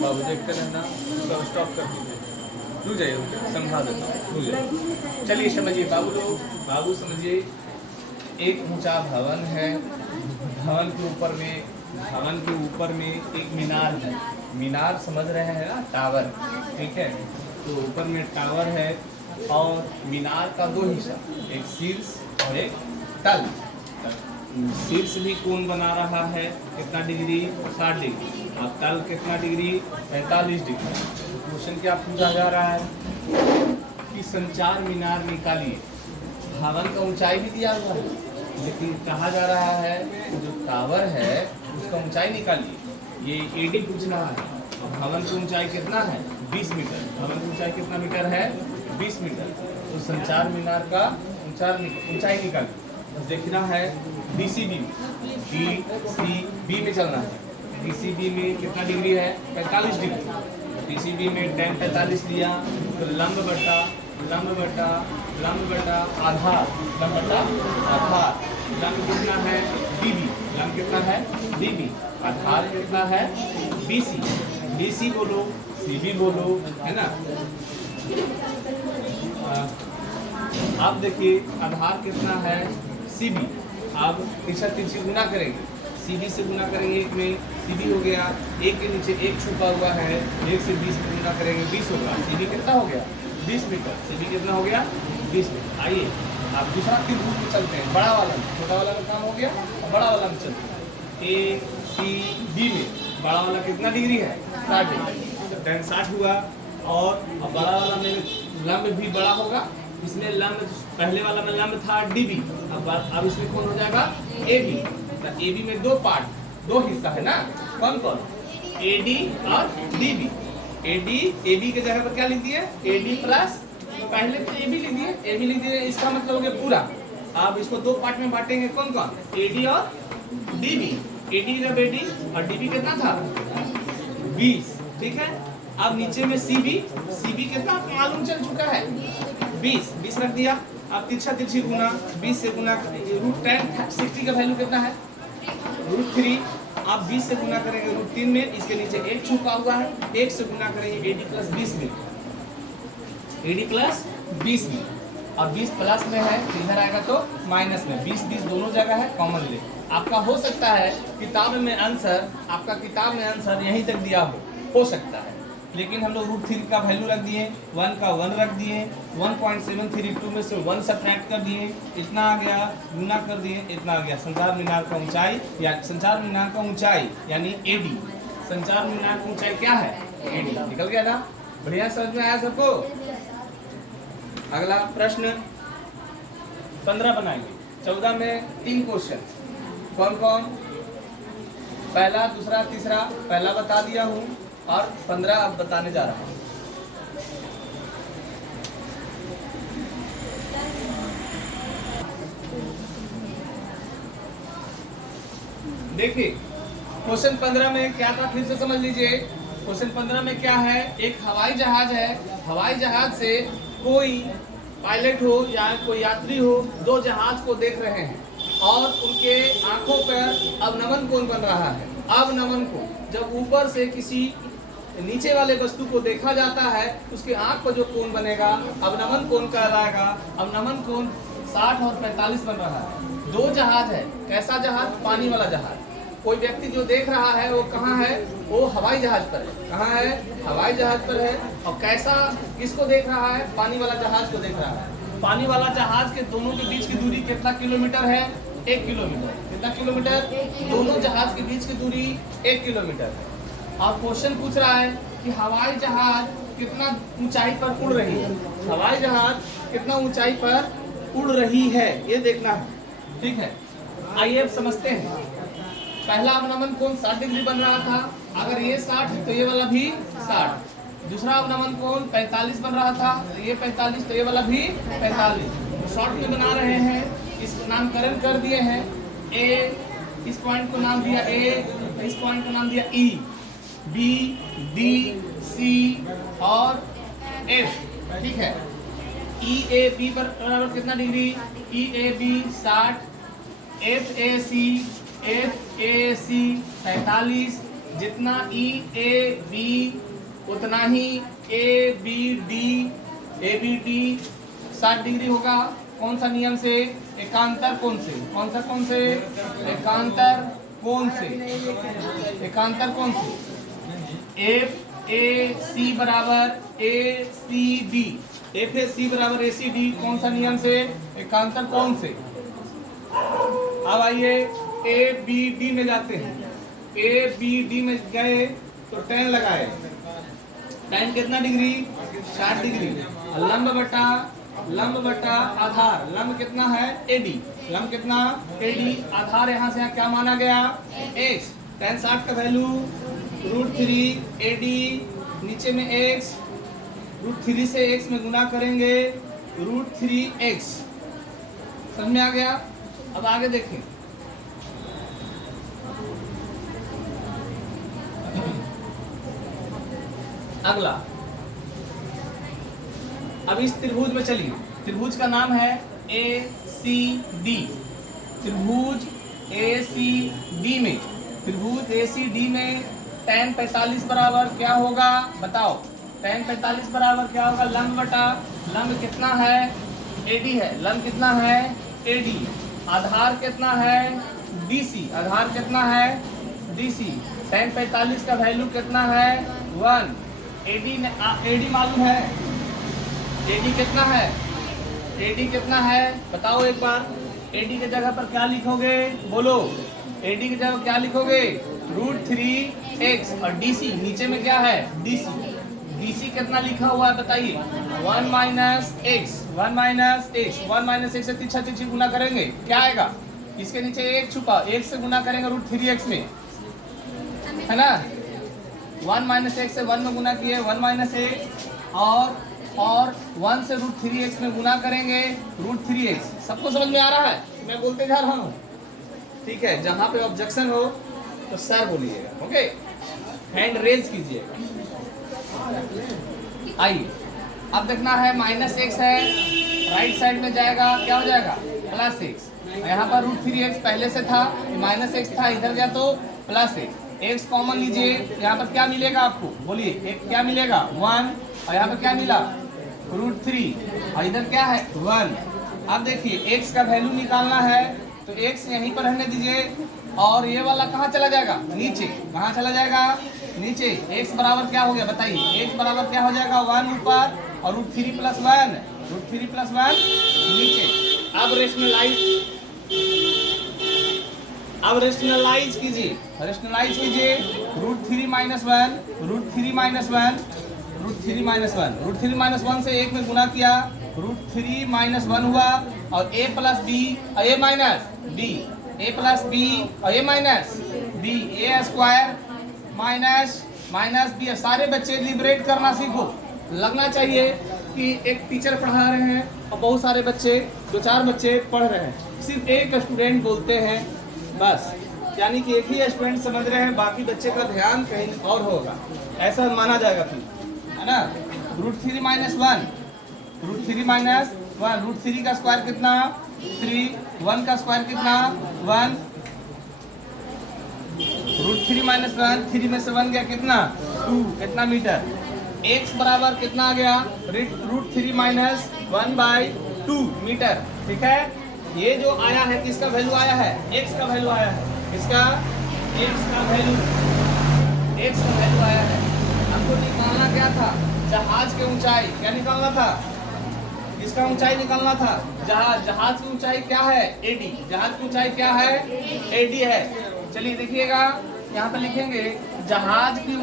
बाबू देखते रहना, सब स्टॉप कर दीजिए, रुक जाइए, रुक जाइए, समझा देता हूँ, रुक जाइए। चलिए समझिए बाबू लोग, बाबू समझिए, एक ऊंचा भवन है, भवन के ऊपर में एक मीनार है। मीनार समझ रहे हैं ना, टावर, ठीक है। तो ऊपर में टावर है और मीनार का दो हिस्सा, एक शीर्ष और एक तल। शीर्ष भी कोण बना रहा है, कितना डिग्री, 60 डिग्री, और तल कितना डिग्री, 45 डिग्री। तो क्वेश्चन क्या पूछा जा रहा है कि संचार मीनार निकालिए। भवन का ऊंचाई भी दिया हुआ है, लेकिन कहा जा रहा है जो टावर है उसका ऊंचाई निकालिए। ये एडी पूछ रहा है। और भवन की ऊंचाई कितना है, 20 मीटर। भवन की ऊंचाई कितना मीटर है, 20 मीटर। तो संचार मीनार का ऊंचाई निकालिए। बस देखना है डीसीबी में चलना है। डीसीबी में कितना डिग्री है, 45 डिग्री। डीसीबी में tan 45 लिया तो लंब बटा आधार, लंब बटा आधार। लंब कितना है, बीबी। लंब कितना है, बीबी। आधार कितना है, बीसी। बीसी बोलो, सीबी बोलो, है ना। अब देखिए आधार कितना है, सीबी। अब तिरछी गुना करेंगे, सीबी से गुना करेंगे, एक में सीबी हो गया, एक के नीचे एक छुपा हुआ है, एक से 20 में गुना करेंगे, 20 होगा। सीबी कितना हो गया, 20 मीटर। सीबी कितना हो गया, 20 मीटर। आइए अब दूसरा त्रिभुज में चलते हैं, बड़ा वाला में। छोटा वाला का काम हो गया, और बड़ा वाला में चलते हैं। ए सी बी में बड़ा वाला कितना डिग्री है, 60 डिग्री। तो tan 60 हुआ। और बड़ा वाला में लंब भी बड़ा होगा, इसमें लंब पहले वाला में लंब था डीबी, अब इसमें कौन हो जाएगा, एबी। तो एबी में दो पार्ट, दो हिस्सा है ना, कौन कौन, एडी और डीबी। एडी एबी के जगह पर क्या लिख दिए, एडी प्लस, पहले तो एबी लिख दिए, एबी लिख दिए, इसका मतलब हो गया पूरा। अब इसको दो पार्ट में बांटेंगे, कौन कौन, एडी और डीबी। एडी जब एडी और डीबी कितना था, 20, ठीक है। अब नीचे में सीबी, सीबी कितना मालूम चल चुका है, 20 रख दिया। अब तिरछी गुना, 20 से गुना, √10 60 का वैल्यू कितना है, √3। आप 20 से गुना करेंगे √3 में, इसके नीचे एक छुपा हुआ है, 1 से गुना करेंगे एडी प्लस 20 में, एडी प्लस 20 में। और 20 प्लस में है, इधर आएगा तो माइनस में। 20 दोनों जगह है, कॉमन ले। आपका हो सकता है किताब में आंसर, आपका किताब में आंसर यहीं तक दिया हो सकता है, लेकिन हम लोग √3 का वैल्यू रख दिए, 1 का 1 रख दिए, 1.732 में से 1 सब्ट्रैक्ट कर दिए, इतना आ गया, गुना कर दिए, इतना आ गया। संचार मीनार का ऊंचाई, या संचार मीनार का ऊंचाई यानी एडी। संचार मीनार की ऊंचाई क्या है, एडी। निकल गया था, बढ़िया समझ में आया सबको। अगला प्रश्न 15 बनाएंगे। 14 में 3 क्वेश्चन, कौन कौन, पहला, दूसरा, तीसरा। पहला बता दिया हूँ और 15 अब बताने जा रहा हूँ। देखिए क्वेश्चन 15 में क्या था, फिर से समझ लीजिए। क्वेश्चन 15 में क्या है, एक हवाई जहाज है। हवाई जहाज से कोई पायलट हो या कोई यात्री हो, दो जहाज को देख रहे हैं और उनके आंखों पर अवनमन कोण बन रहा है। अवनमन कोण, जब ऊपर से किसी नीचे वाले वस्तु को देखा जाता है, उसके आंख पर जो कोण बनेगा अवनमन कोण कहलाएगा। अवनमन कोण 60 और 45 बन रहा है। दो जहाज है, कैसा जहाज, पानी वाला जहाज। कोई व्यक्ति जो देख रहा है वो कहाँ है, वो हवाई जहाज पर है। कहाँ है, हवाई जहाज पर है। और कैसा, किसको देख रहा है, पानी वाला जहाज को देख रहा है। पानी वाला जहाज के दोनों के बीच की दूरी कितना किलोमीटर है, 1 किलोमीटर। कितना किलोमीटर, दोनों जहाज के बीच की दूरी 1 किलोमीटर है। और क्वेश्चन पूछ रहा है कि हवाई जहाज कितना ऊंचाई पर उड़ रही है। हवाई जहाज कितना ऊंचाई पर उड़ रही है, ये देखना है, ठीक है। आइए अब समझते हैं। पहला अवनमन कोण 60 डिग्री बन रहा था, अगर ये 60 तो ये वाला भी 60। दूसरा अवनमन कोण 45 बन रहा था, तो ये 45 तो ये वाला भी 45। तो शॉर्ट में बना रहे हैं, इसको नामकरण कर दिए हैं। ए, इस पॉइंट को नाम दिया ए, इस पॉइंट को नाम दिया ई, बी, डी, सी और एफ, ठीक है। ई ए बी पर बराबर कितना degree, E A B 60, F A C FAC 45, जितना EAB उतना ही ABD 60 डिग्री होगा। कौन सा नियम से? एकांतर कोण से। कौन सा कोण से? एकांतर कोण से। एकांतर कोण से। FAC बराबर ACD, FAC बराबर ACD कौन सा नियम से? एकांतर कोण से। अब आइए ABD में जाते हैं। ABD में गए तो tan लगाए। tan कितना डिग्री? 60 डिग्री। लंब बटा आधार। लंब कितना है? AD। लंब कितना? AD। आधार यहाँ से यहाँ क्या माना गया? x। tan 60 का वैल्यू √3 AD, नीचे में x, √3 से x में गुना करेंगे √3x। समझ में आ गया? अब आगे देखें। अगला, अब इस त्रिभुज में चलिए। त्रिभुज का नाम है ACD। त्रिभुज ACD में, त्रिभुज ACD में tan 45 बराबर क्या होगा? बताओ। tan 45 बराबर क्या होगा? लंब बटा, लंब कितना है? AD है। लंब कितना है? AD। आधार कितना है? BC। आधार कितना है? BC। tan 45 का वैल्यू कितना है? 1। AD मालूम है? AD कितना है? AD कितना है? बताओ एक बार। AD की जगह पर क्या लिखोगे? बोलो। AD की जगह क्या लिखोगे? √3x। और DC नीचे में क्या है? DC। DC कितना लिखा हुआ है बताइए? 1 - x। 1 - x। 1 - x से तिरछा तिरछी गुना करेंगे, क्या आएगा? इसके नीचे 1 छुपा, 1 से गुना करेंगे √3x में, है ना? 1 - x से 1 में गुना किए 1 - x, और 1 से √3x में गुना करेंगे √3x। सबको समझ में आ रहा है? मैं बोलते जा रहा हूँ, ठीक है? जहाँ पे ऑब्जेक्शन हो तो सर बोलिएगा, ओके? हैंड रेज कीजिएगा। आइए, अब देखना है -x है, राइट साइड में जाएगा, क्या हो जाएगा? +x। यहाँ पर √3x पहले से था, -x था, इधर गया तो +x। x कॉमन लीजिए, यहाँ पर क्या मिलेगा आपको? बोलिए, एक क्या मिलेगा? 1। और यहाँ पर क्या मिला? √3। और इधर क्या है? 1। अब देखिए x का वैल्यू निकालना है तो x यहीं पर रहने दीजिए, और ये वाला कहाँ चला जाएगा? नीचे। कहाँ चला जाएगा? नीचे। x बराबर क्या हो गया बताइए? x बराबर क्या हो जाएगा? 1 ऊपर और √3 + 1, √3 + 1 नीचे। अब रेशनलाइज कीजिए, √3 - 1, √3 - 1 से 1 में गुना किया, √3 - 1 हुआ, और a + b और a minus b, a + b और a minus b, a² - b। सारे बच्चे लिबरेट करना सीखो। लगना चाहिए कि एक टीचर पढ़ा रहे हैं और बहुत सारे बच्चे, 2-4 बच्चे पढ़ रहे हैं, सिर्फ एक स्टूडेंट बोलते हैं बस, यानी कि एक ही स्टूडेंट समझ रहे हैं, बाकी बच्चे का ध्यान कहीं और होगा, ऐसा माना जाएगा फिर, है ना? √3 - 1, √3 - 1, √3 का स्क्वायर कितना? 3, 1 का स्क्वायर कितना? 1, √3 - 1, 3 में से 1 गया कितना? 2, कितना मीटर? x बराबर कितना आ गया? √3 - 1/2 मीटर, ठीक है? ये जो आया है किसका वैल्यू आया है? x का वैल्यू आया है। इसका x का वैल्यू आया है। हमको निकालना क्या था? जहाज की ऊंचाई। क्या निकालना था? इसका ऊंचाई निकालना था। जहाज की ऊंचाई क्या है? AD। जहाज की ऊंचाई क्या है? AD है। चलिए देखिएगा, यहाँ पे लिखेंगे जहाज की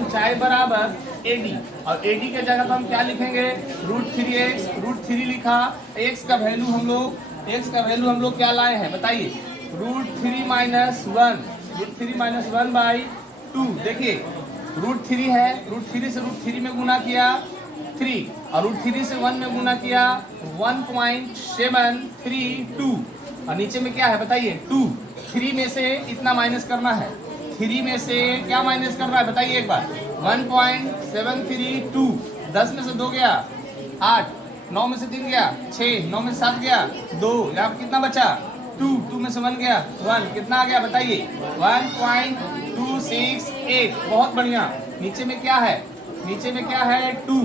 ऊंचाई बराबर AD, और AD के जगह पर हम क्या लिखेंगे? √3x। √3 लिखा। x का वैल्यू हम लोग क्या लाए हैं बताइए? √3 - 1/2। देखिए √3 है, √3 से √3 में गुना किया 3, और √3 से 1 में गुना किया 1.732, और नीचे में क्या है बताइए? 2। 3 में से इतना माइनस करना है। 3 में से क्या माइनस करना है बताइए एक बार? 1.732। 10 में से 2 गया 8, 9 में से 3 गया 6, 9 में से 7 गया 2, यहाँ पे कितना बचा 2, 2 में से 1 गया 1, कितना आ गया बताइए 1.268। बहुत बढ़िया। नीचे में क्या है, नीचे में क्या है 2।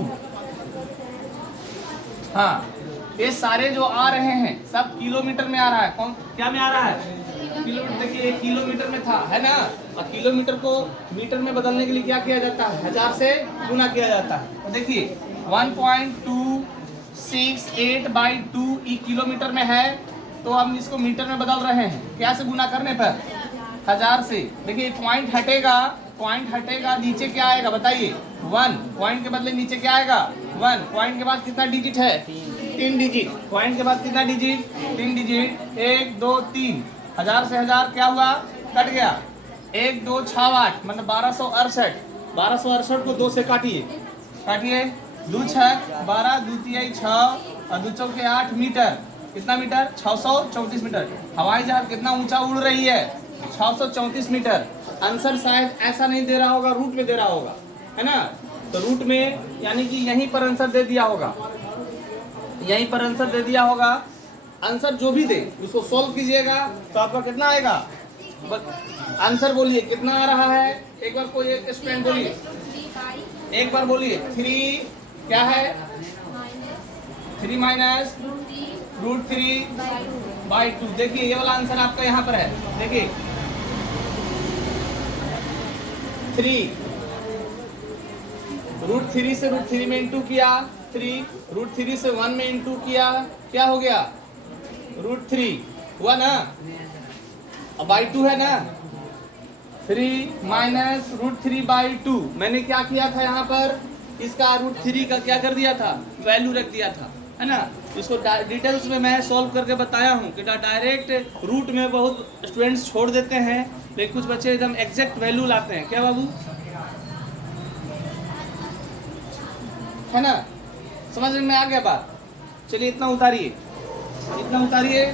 हाँ, ये सारे जो आ रहे हैं सब किलोमीटर में आ रहा है। कौन क्या में आ रहा है, किलोमीटर। देखिए किलोमीटर में था, है ना। और किलोमीटर को मीटर में बदलने के लिए क्या किया जाता है, 1000 से गुना किया जाता है। तो देखिए 1.268/2 ई किलोमीटर में है, तो हम इसको मीटर में बदल रहे हैं। क्या से गुना करने पर, 1000 से। देखिए पॉइंट हटेगा, पॉइंट हटेगा, नीचे क्या आएगा बताइए 1। पॉइंट के बदले नीचे क्या आएगा 1। पॉइंट के बाद कितना डिजिट है, 3 डिजिट। पॉइंट के बाद कितना डिजिट, 3 डिजिट। 1 2 3, 1000 से 1000 क्या हुआ, कट गया। 1 2 6 8 मतलब 1268। 1268 को 2 से काटिए, काटिए। 2 6 12, 2 3 6 और 2 चौके 8 मीटर। कितना मीटर, 634 मीटर। हवाई जहाज कितना ऊंचा उड़ रही है, 634 मीटर। आंसर शायद ऐसा नहीं दे रहा होगा, रूट में दे रहा होगा, है ना। तो रूट में यानी कि यहीं पर आंसर दे दिया होगा, यहीं पर आंसर दे दिया होगा। आंसर जो भी दे उसको सोल्व कीजिएगा तो आपका कितना आएगा, आंसर बोलिए कितना आ रहा है। एक बार कोई एक स्टूडेंट बोलिए, एक बार बोलिए 3 क्या है, 3 माइनस √3/2। देखिए ये वाला आंसर आपका यहाँ पर है। देखिए 3 √3 से √3 में इंटू किया 3, √3 से 1 में इंटू किया, क्या हो गया √3 हुआ ना, अब /2 है ना। 3 माइनस √3/2। मैंने क्या किया था यहाँ पर, इसका √3 का क्या कर दिया था, वैल्यू रख दिया था, है ना। इसको डिटेल्स में मैं सॉल्व करके बताया हूँ कि डायरेक्ट रूट में बहुत स्टूडेंट्स छोड़ देते हैं, लेकिन कुछ बच्चे एकदम एग्जैक्ट वैल्यू लाते हैं। क्या बाबू, है ना, समझ में आ गया बात। चलिए इतना उतारिए, इतना उतारिए,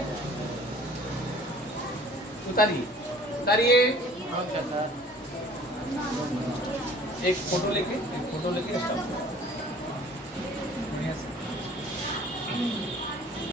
उतारिए, उतारिए। एक फोटो लेके स्टॉप।